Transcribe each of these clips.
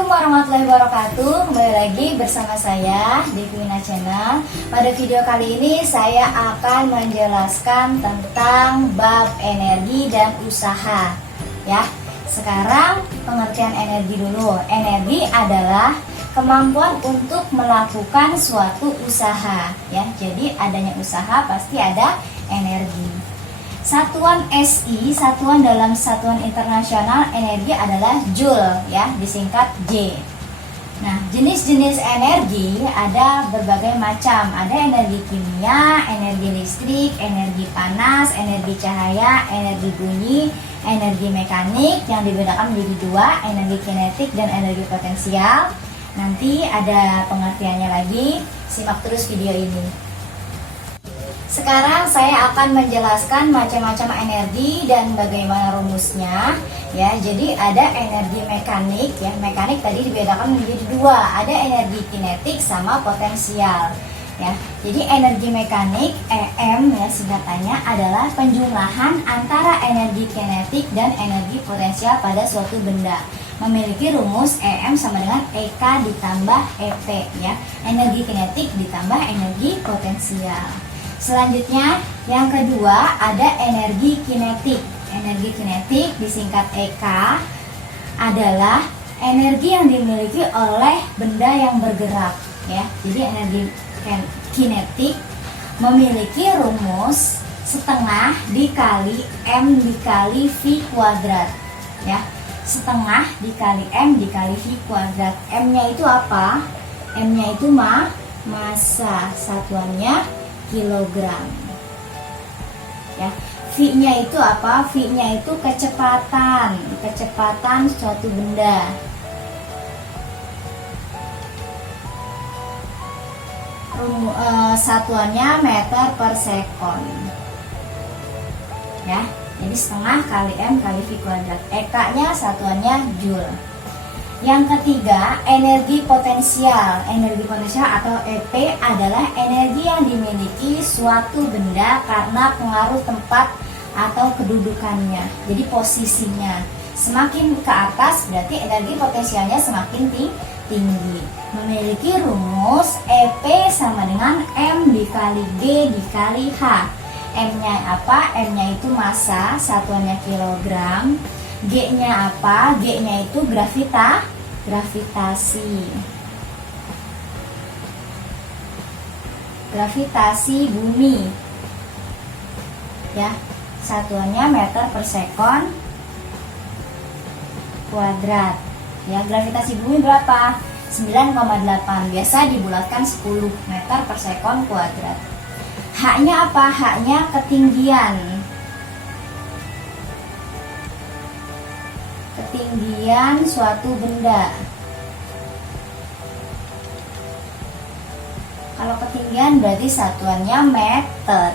Assalamualaikum warahmatullahi wabarakatuh. Kembali lagi bersama saya di Vina Channel. Pada video kali ini saya akan menjelaskan tentang bab energi dan usaha. Ya, sekarang pengertian energi dulu. Energi adalah kemampuan untuk melakukan suatu usaha. Ya, jadi adanya usaha pasti ada energi. Satuan SI, satuan dalam satuan internasional energi adalah Joule, ya, disingkat J. Nah, jenis-jenis energi ada berbagai macam. Ada energi kimia, energi listrik, energi panas, energi cahaya, energi bunyi, energi mekanik yang dibedakan menjadi dua, energi kinetik dan energi potensial. Nanti ada pengertiannya lagi, simak terus video ini. Sekarang saya akan menjelaskan macam-macam energi dan bagaimana rumusnya. Ya, jadi ada energi mekanik, ya. Mekanik tadi dibedakan menjadi dua, ada energi kinetik sama potensial. Ya, jadi energi mekanik EM, ya, singkatannya adalah penjumlahan antara energi kinetik dan energi potensial pada suatu benda. Memiliki rumus EM sama dengan EK ditambah EP, ya. Energi kinetik ditambah energi potensial. Selanjutnya, yang kedua ada energi kinetik. Energi kinetik disingkat EK adalah energi yang dimiliki oleh benda yang bergerak, ya. Jadi energi kinetik memiliki rumus setengah dikali M dikali V kuadrat, ya. Setengah dikali M dikali V kuadrat. M-nya itu apa? M-nya itu massa, satuannya kilogram. Ya, V-nya itu apa? V-nya itu kecepatan suatu benda. Satuannya meter per sekon. Ya, jadi setengah kali M kali V kuadrat. EK-nya satuannya Joule. Yang ketiga, energi potensial. Energi potensial atau EP adalah energi yang dimiliki suatu benda karena pengaruh tempat atau kedudukannya. Jadi posisinya. Semakin ke atas berarti energi potensialnya semakin tinggi. Memiliki rumus EP sama dengan M dikali G dikali H. M-nya apa? M-nya itu massa, satuannya kilogram. G-nya apa? G-nya itu gravitasi bumi. Ya, satuannya meter per sekon kuadrat. Ya, gravitasi bumi berapa? 9,8. Biasa dibulatkan 10 meter per sekon kuadrat. H-nya apa? H-nya ketinggian suatu benda. Kalau ketinggian berarti satuannya meter.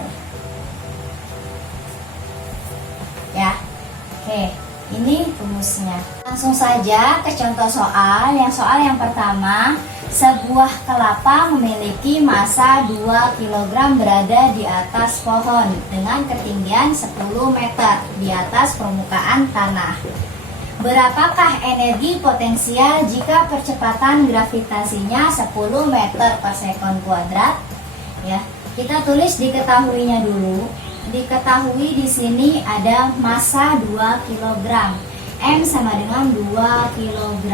Ya. Oke, ini rumusnya. Langsung saja ke contoh soal. Soal yang pertama, sebuah kelapa memiliki massa 2 kg berada di atas pohon dengan ketinggian 10 meter di atas permukaan tanah. Berapakah energi potensial jika percepatan gravitasinya 10 meter per sekon kuadrat? Ya, kita tulis diketahuinya dulu. Diketahui di sini ada massa 2 kg. M sama dengan 2 kg.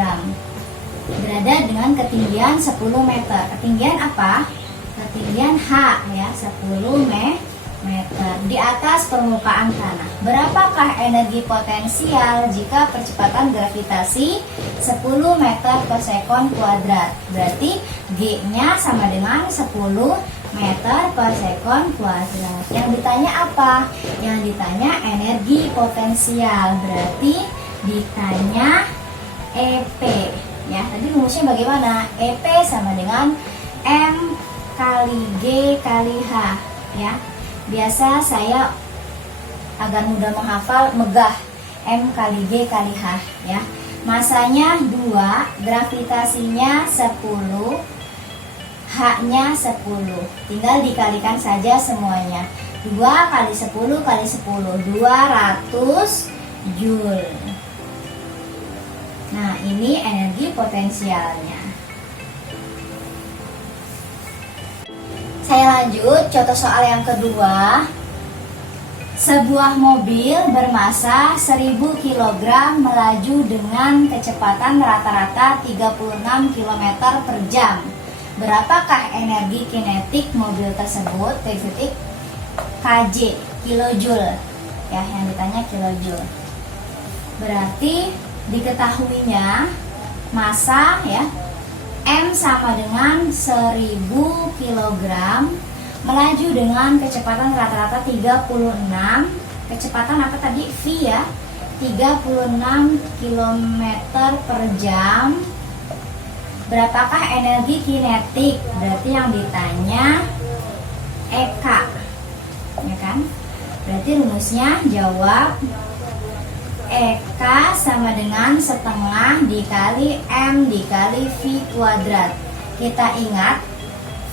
Berada dengan ketinggian 10 meter. Ketinggian apa? Ketinggian H, ya, 10 meter di atas permukaan tanah. Berapakah energi potensial jika percepatan gravitasi 10 meter per sekon kuadrat? Berarti G-nya sama dengan 10 meter per sekon kuadrat. Yang ditanya apa? Yang ditanya energi potensial. Berarti ditanya EP. Ya, tadi rumusnya bagaimana? EP sama dengan M kali G kali H, ya. Biasa saya agar mudah menghafal megah M kali G kali H, ya. Masanya 2, gravitasinya 10, H-nya 10. Tinggal dikalikan saja semuanya. 2 kali 10 kali 10, 200 Joule. Nah, ini energi potensialnya. Saya lanjut, contoh soal yang kedua. Sebuah mobil bermassa 1000 kg melaju dengan kecepatan rata-rata 36 km per jam. Berapakah energi kinetik mobil tersebut? Titik kJ, kilojoule. Ya, yang ditanya kilojoule. Berarti diketahuinya massa ya, M sama dengan 1000 kg melaju dengan kecepatan rata-rata 36. Kecepatan apa tadi? V ya. 36 km per jam. Berapakah energi kinetik? Berarti yang ditanya EK. Ya kan? Berarti rumusnya jawab EK sama dengan setengah dikali M dikali V kuadrat. Kita ingat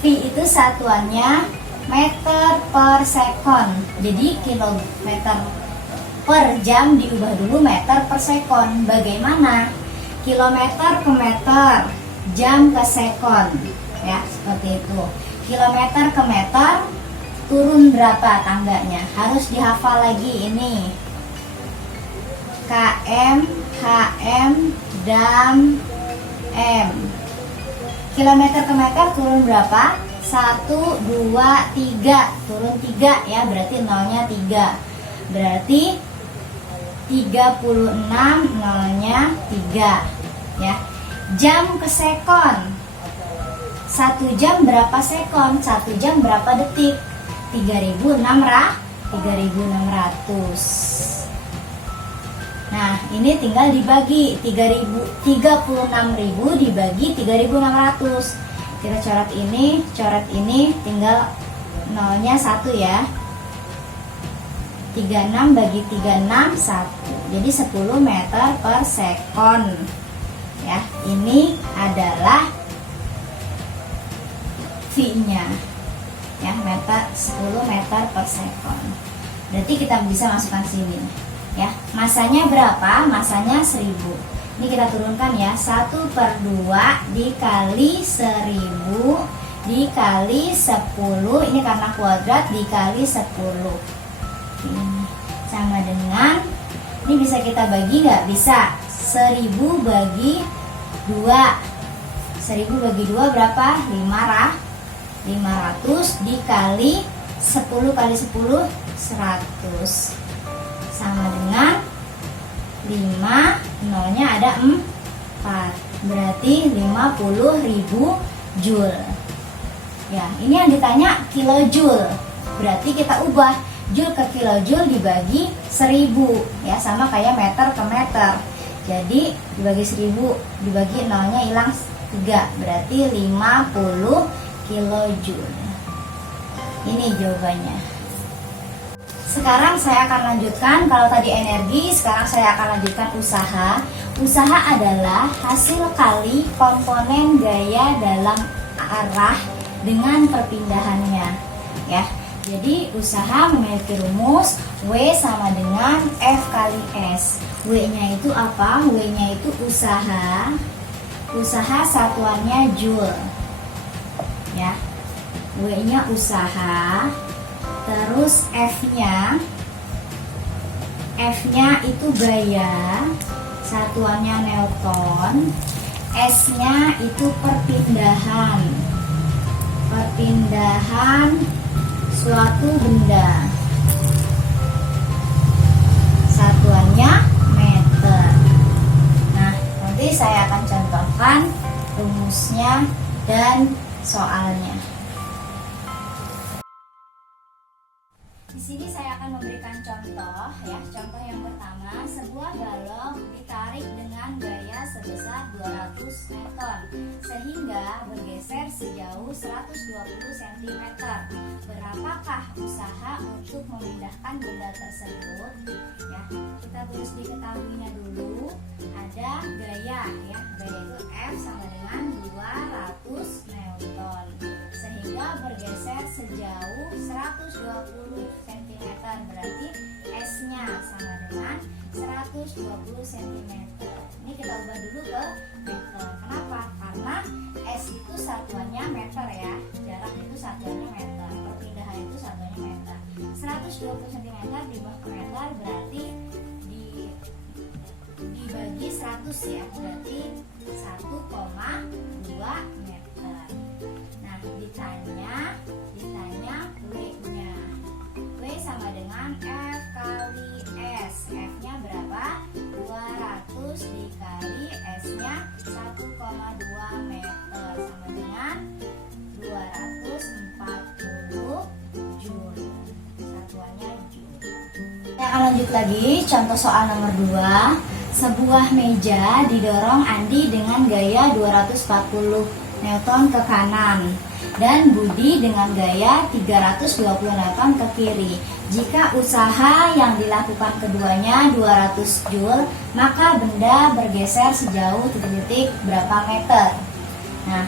V itu satuannya meter per sekon. Jadi kilometer per jam diubah dulu meter per sekon. Bagaimana? Kilometer ke meter, jam ke sekon. Ya, seperti itu. Kilometer ke meter turun berapa tangganya? Harus dihafal lagi ini. KM, HM, dan M. Kilometer ke meter turun berapa? 1, 2, 3. Turun 3 ya, berarti nolnya 3. Berarti 36, nolnya 3 ya. Jam ke sekon. 1 jam berapa sekon? 1 jam berapa detik? 3600. Nah, ini tinggal dibagi 36.000 dibagi 3.600. Kita coret ini, tinggal nolnya 1 ya. 36 bagi 36 1. Jadi 10 meter per sekon. Ya, ini adalah V-nya. Ya, 10 meter per sekon. Berarti kita bisa masukkan sini. Ya, masanya berapa? Masanya 1000. Ini kita turunkan ya, 1/2 dikali 1000 dikali 10. Ini karena kuadrat dikali 10. Ini sama dengan, ini bisa kita bagi nggak? Bisa. 1000 bagi 2. 1000 bagi 2 berapa? 500 dikali 10 kali 10 100. Sama dengan 5, nolnya ada 4. Berarti 50.000 joule. Ya, ini yang ditanya kilojoule. Berarti kita ubah joule ke kilojoule dibagi 1000 ya, sama kayak meter ke meter. Jadi dibagi 1000 dibagi nolnya hilang 3, berarti 50 kilojoule. Ini jawabannya. Sekarang saya akan lanjutkan, kalau tadi energi, sekarang saya akan lanjutkan usaha. Usaha adalah hasil kali komponen gaya dalam arah dengan perpindahannya. Ya, jadi usaha memiliki rumus W sama dengan F kali S. W-nya itu apa? W-nya itu usaha. Usaha satuannya joule. Ya, W-nya usaha. Terus F-nya itu gaya, satuannya Newton. S-nya itu perpindahan suatu benda, satuannya meter. Nah, nanti saya akan contohkan rumusnya dan soalnya. Di sini saya akan memberikan contoh ya. Contoh yang pertama, sebuah balok ditarik dengan gaya sebesar 200 Newton sehingga bergeser sejauh 120 cm. Berapakah usaha untuk memindahkan benda tersebut? Ya, kita tulis diketahuinya dulu. Ada gaya ya. Gaya itu F sama dengan 200 Newton sehingga bergeser sejauh 120 cm, berarti S-nya sama dengan 120 cm. Ini kita ubah dulu ke meter. Kenapa? Karena S itu satuannya meter ya. Jarak itu satuannya meter. Perpindahan itu satuannya meter. 120 cm diubah ke meter berarti dibagi 100 ya. Berarti 1,2 meter. Nah, ditanya W-nya. W sama dengan F kali S. F-nya berapa? 200 dikali S-nya 1,2 meter sama dengan 240 Joule. Satuannya Joule. Kita akan lanjut lagi contoh soal nomor 2. Sebuah meja didorong Andi dengan gaya 240 Newton ke kanan dan Budi dengan gaya 320 Newton ke kiri. Jika usaha yang dilakukan keduanya 200 Joule, maka benda bergeser sejauh titik berapa meter? Nah,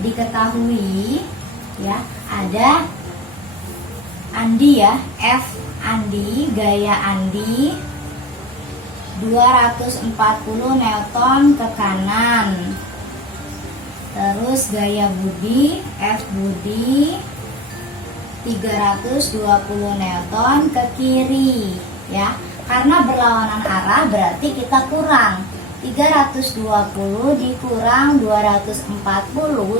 diketahui ya, ada Andi ya, F Andi, gaya Andi 240 Newton ke kanan. Terus gaya Budi, F Budi 320 Newton ke kiri ya. Karena berlawanan arah berarti kita kurang 320 dikurang 240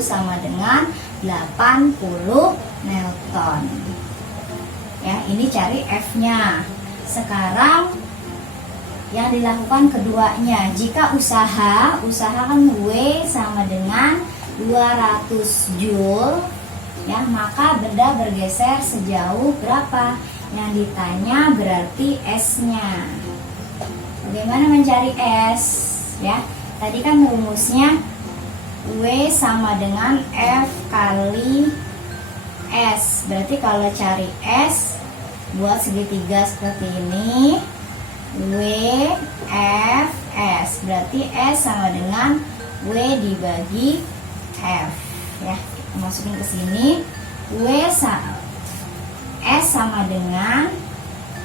sama dengan 80 Newton. Ya, ini cari F-nya. Sekarang yang dilakukan keduanya, jika usaha kan W sama dengan 200 Joule ya, maka benda bergeser sejauh berapa? Yang ditanya berarti S-nya. Bagaimana mencari S ya? Tadi kan rumusnya W sama dengan F kali S. Berarti kalau cari S buat segitiga seperti ini, W F S, berarti S sama dengan W dibagi F ya. Kita masukin ke sini, S sama dengan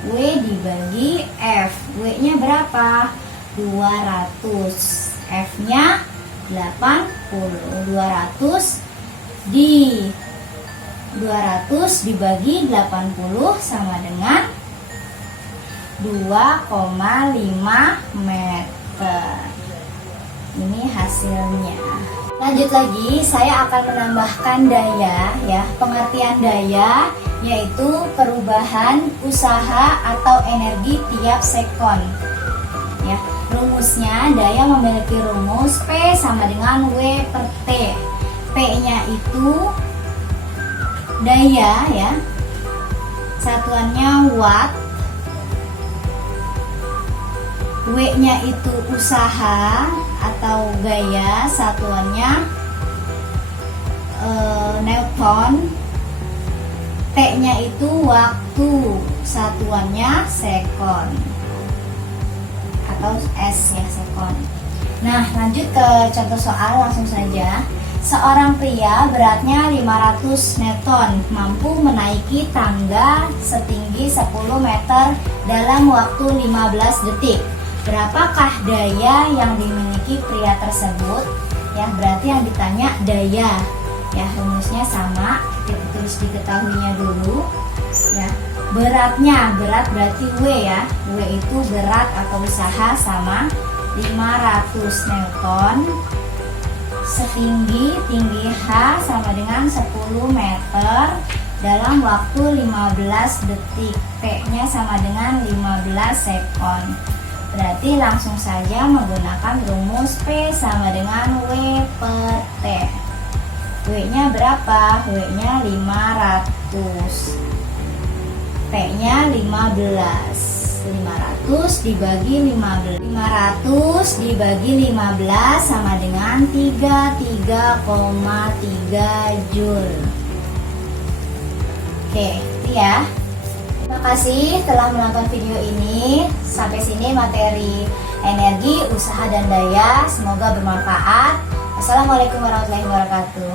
W dibagi F. W-nya berapa? 200. F-nya 80. 200 dibagi 80 sama dengan 2,5 meter. Ini hasilnya. Lanjut lagi, saya akan menambahkan daya ya. Pengertian daya yaitu perubahan usaha atau energi tiap sekon. Ya, rumusnya daya memiliki rumus P sama dengan W per T. P-nya itu daya ya. Satuannya watt. W-nya itu usaha atau gaya, satuannya Newton. T-nya itu waktu, satuannya sekon atau S ya, sekon. Nah, lanjut ke contoh soal langsung saja. Seorang pria beratnya 500 Newton mampu menaiki tangga setinggi 10 meter dalam waktu 15 detik. Berapakah daya yang dimiliki pria tersebut? Ya, berarti yang ditanya daya. Ya, rumusnya sama, kita tulis diketahuinya dulu. Ya, beratnya, berat berarti W ya. W itu berat atau usaha sama 500 Newton. Tinggi H sama dengan 10 meter dalam waktu 15 detik. T-nya sama dengan 15 sekon. Berarti langsung saja menggunakan rumus P sama dengan W per T. W-nya berapa? W-nya 500. P-nya 15. 500 dibagi 15. 500 dibagi 15 sama dengan 33,3 Joule. Oke, itu ya. Terima kasih telah menonton video ini. Sampai sini materi energi, usaha, dan daya. Semoga bermanfaat. Assalamualaikum warahmatullahi wabarakatuh.